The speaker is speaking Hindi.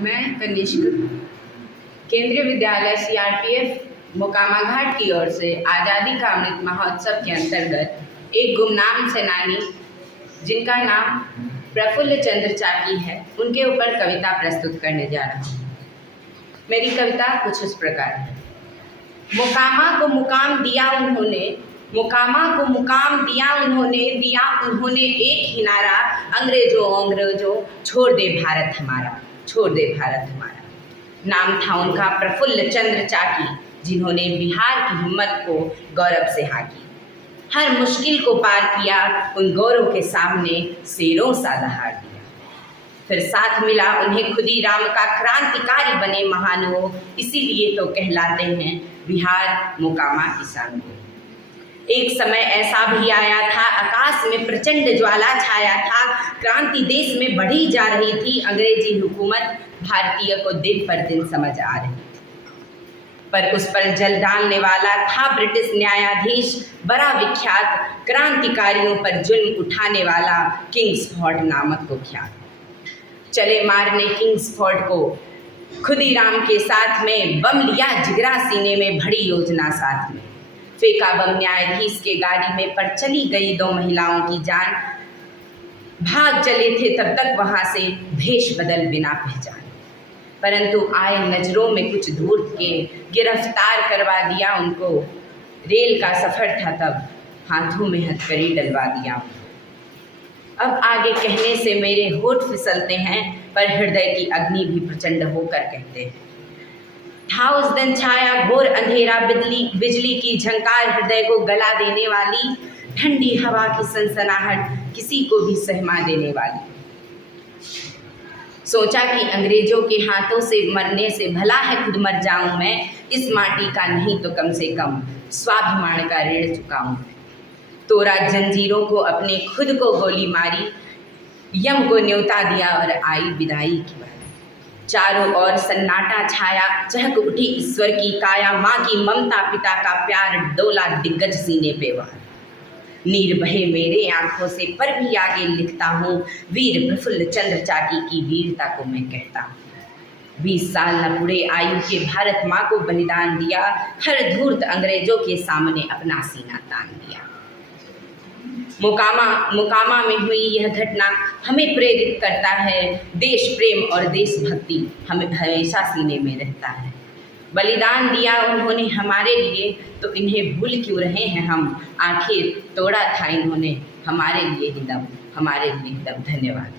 मैं कनिष्क केंद्रीय विद्यालय सीआरपीएफ मोकामा घाट की ओर से आज़ादी का अमृत महोत्सव के अंतर्गत एक गुमनाम सेनानी जिनका नाम प्रफुल्ल चंद्र चाकी है, उनके ऊपर कविता प्रस्तुत करने जा रहा हूँ। मेरी कविता कुछ इस प्रकार है। मोकामा को मुकाम दिया उन्होंने, मोकामा को मुकाम दिया उन्होंने एक ही नारा, अंग्रेजों छोड़ दे भारत हमारा, छोड़ दे भारत हमारा। नाम था उनका प्रफुल्ल चंद्र चाकी, जिन्होंने बिहार की हिम्मत को गौरव से हाकी। हर मुश्किल को पार किया, उन गौरों के सामने शेरों सा दहाड़ दिया। फिर साथ मिला उन्हें खुदीराम का, क्रांतिकारी बने महान वो, इसीलिए तो कहलाते हैं बिहार मोकामा किसान को। एक समय ऐसा भी आया था, आकाश में प्रचंड ज्वाला छाया था, क्रांति देश में बढ़ी जा रही थी, अंग्रेजी हुकूमत भारतीय को दिन पर दिन समझ आ रही थी। पर उस पर जल डालने वाला था ब्रिटिश न्यायाधीश, बड़ा विख्यात, क्रांतिकारियों पर जुल्म उठाने वाला किंग्सफोर्ड नामक कुख्यात। चले मारने किंग्सफोर्ड को खुदीराम के साथ में, बम लिया जिगरा सीने में, भड़ी योजना साथ में। फेंका बम न्यायाधीश के गाड़ी में, पर चली गई 2 महिलाओं की जान। भाग चले थे तब तक वहाँ से, भेष बदल बिना पहचान। परंतु आए नजरों में कुछ दूर के, गिरफ्तार करवा दिया उनको। रेल का सफ़र था तब, हाथों में हथकड़ी डलवा दिया। अब आगे कहने से मेरे होठ फिसलते हैं, पर हृदय की अग्नि भी प्रचंड होकर कहते हैं। था उस दिन छाया घोर अंधेरा, बिजली की झंकार हृदय को गला देने वाली, ठंडी हवा की सनसनाहट किसी को भी सहमा देने वाली। सोचा कि अंग्रेजों के हाथों से मरने से भला है खुद मर जाऊं मैं, इस माटी का नहीं तो कम से कम स्वाभिमान का ऋण चुकाऊं। तोड़ा जंजीरों को अपने, खुद को गोली मारी, यम को न्योता दिया और आई विदाई की बारी। चारों ओर सन्नाटा छाया, चहक उठी ईश्वर की काया, माँ की ममता पिता का प्यार, डोला दिग्गज सीने पे वार। नीर बहे मेरे आंखों से, पर भी आगे लिखता हूँ, वीर प्रफुल्ल चंद्र चाकी की वीरता को मैं कहता हूँ। 20 साल न पूरे आयु के भारत माँ को बलिदान दिया, हर धूर्त अंग्रेजों के सामने अपना सीना तान दिया। मोकामा में हुई यह घटना हमें प्रेरित करता है, देश प्रेम और देशभक्ति हमें हमेशा सीने में रहता है। बलिदान दिया उन्होंने हमारे लिए, तो इन्हें भूल क्यों रहे हैं हम, आखिर तोड़ा था इन्होंने हमारे लिए ही दम, हमारे लिए ही दम। धन्यवाद।